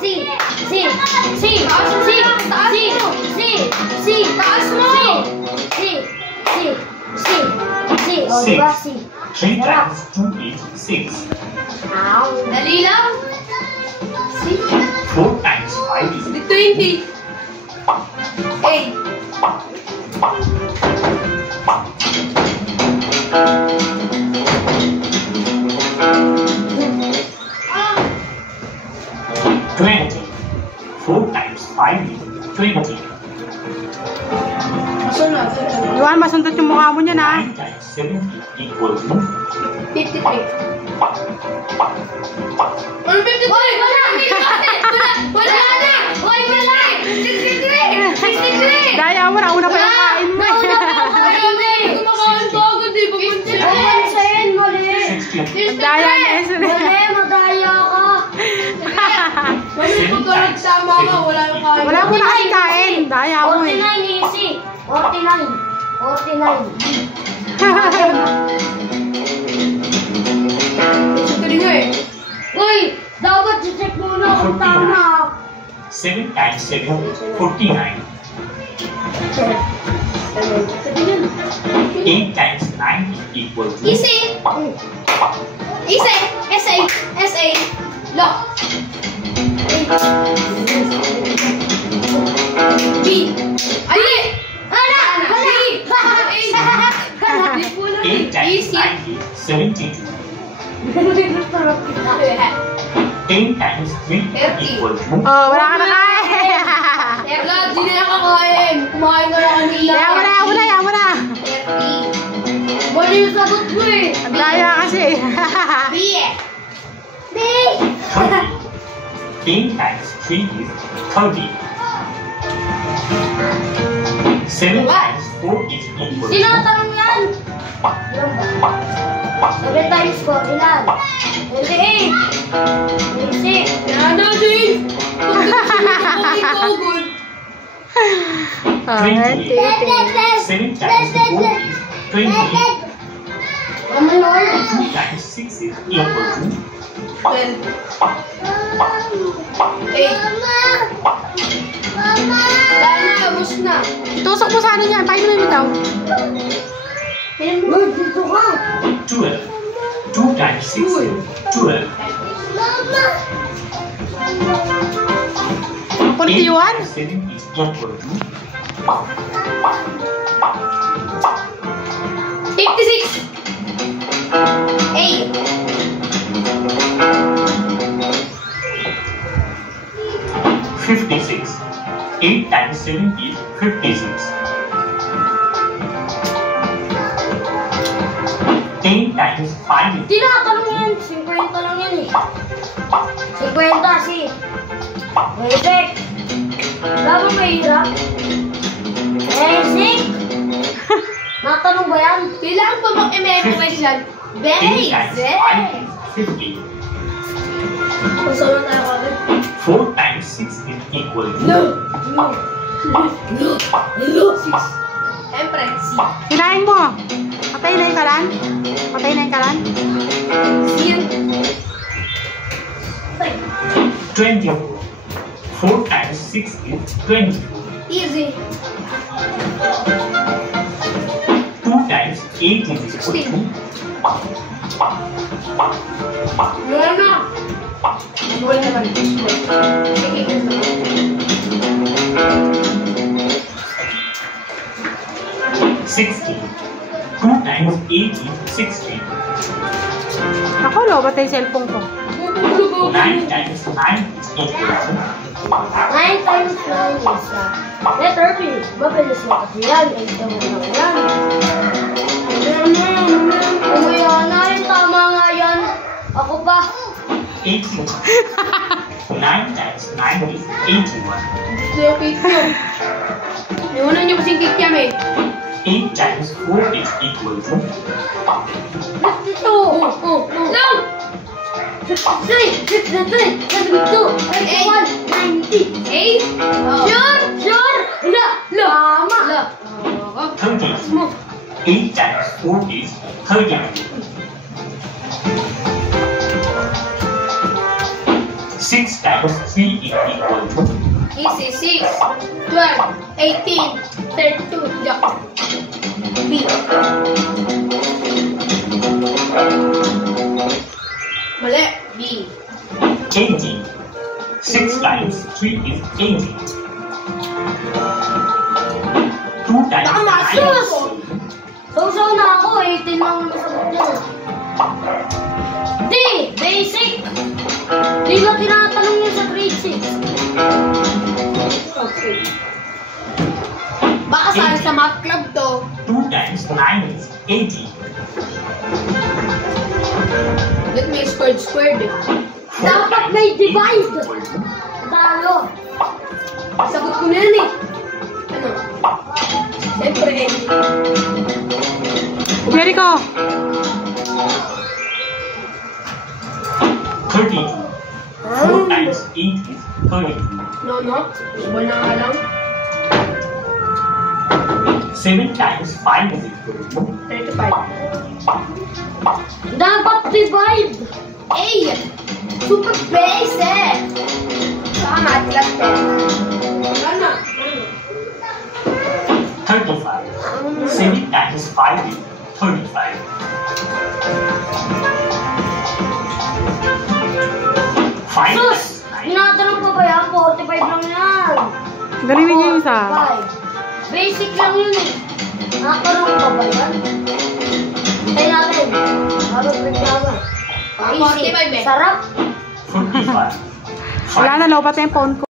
6. 3 times 2 is 6. Dali lang. 4 times 5 is 20. 8. 20. 4 times 5 is 20. Juan, masundot yung mukha mo niyan, ha? 9 times 70 equals to 53. Ano 53? Wala! Wala na! Wala! 63! Daya mo, nauna pa yung kain mo. Kumakain ko agad eh. Pagpunta sa'yo, mali. 60. Daya na eh. Mali, madaya ka. Mali, pagkalit tama ka, wala yung kain. Wala mo na kain. Daya mo eh. 49 easy. 49. Uy, dapat i-check muna kung tama. 7 times 7 49. 8 times 9 is equal to Easy. SA. Lock. B. Ali! Wala! 8 times 9 is 72. 10 times 3 is equal to Oh, wala ka na kain. Wala, di na nakakain. Kumain ka na kanila. Daya mo na. Mali yung sagot mo eh. Ang daya kasi. B. 10 times 3 is 30. 7 times 4 is equal Sino to ang tanong yan? 7 times 4, ilan? 28. 26. Yan na, Jane. 7 times 4 is 20. 2 times 6 is equal to 12. 8. Dahil tapos na. Tusok mo sa ano niyan. Paano mo bitaw? Dito ka. 12. 2 times 6 is 12. 8 41? times 7 is equal to 56. 8. 56. 8 times 7 is 56. 10 times 5 is Tinatanong yan. 50 lang yan eh. 50 si. Basic. Dapat mahirap. Basic. Natanong ba yan? Kailangan pa mag-memorize yan. 8 times 5 is 50. Kung saan tayo kagad? 4 times 6 is equal to No. 6. Siyempre, C. Kinain mo. Patay na yung kalan? Patay na yung kalan? C yan. 24. 4 times 6 is 20. Easy. 2 times 8 is equal to Wala na. Wala naman. 60. 2 times 8 is 60. Ako, lobat na yung cellphone ko. 9 times 9 is equal to 9 times 9 is letter B. Mabilis mo kasi yan. Ito mo lang yan. Umaya na rin. Tama nga yan. Ako pa. 81. 9 times 9 is 81. Gusto yung cake ko. Iwanan niyo kasing cake yan eh. 8 times 4 is equal to Ba't dito? No! 3, 6, 3, 72, 81, 90. 8? Sure? Lama. 30. 8 times 4 is 30. 6 times 3 3 is equal to Easy. 6, 12, 18, 32. Jack. B. Mali. B. 80. 6 times 3 is 80. 2 times Tama, 9 sus! is So na ako, 18 lang masagot niya. D. Basic. Di na tinatanong yun sa grade 6. Okay. Baka saan sa math club to? 2 times 9 is 80. Let me squared eh. Dapat may divide. Talo. Sagot ko na yan eh. Ano? Siyempre eh. Jericho. 32. 4 times 8 is 32. No. Ibon na nga lang. 7 times 5 is equal to 35. Dapat divide. A. Super basic. Saka math club eh. Ano? 35. 7 times 5 is 35. 5 Sus! times 9. Tinatanong pa ba yan? 45 lang yan. Galingin niyo yung isa. 45. Basic lang yun eh. Nakatanong pa ba yan? Tayo natin. Harap reklama. 45 eh. Sarap. 45. Wala na, lobat na yung phone ko.